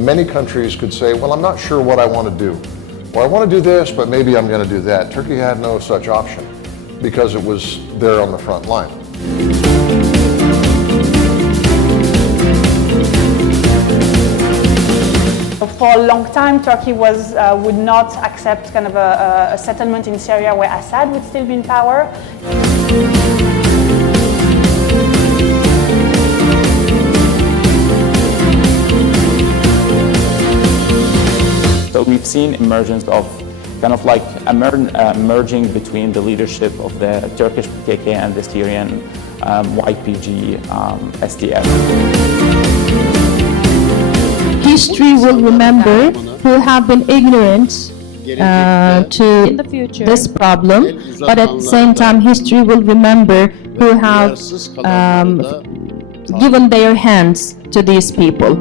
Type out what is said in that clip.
many countries could say, well, I'm not sure what I want to do. Well, I want to do this, but maybe I'm going to do that. Turkey had no such option because it was there on the front line. For a long time, Turkey would not accept kind of a settlement in Syria where Assad would still be in power. So we've seen emergence of kind of like merging between the leadership of the Turkish PKK and the Syrian YPG SDF. History will remember who have been ignorant to this problem, but at the same time history will remember who have given their hands to these people.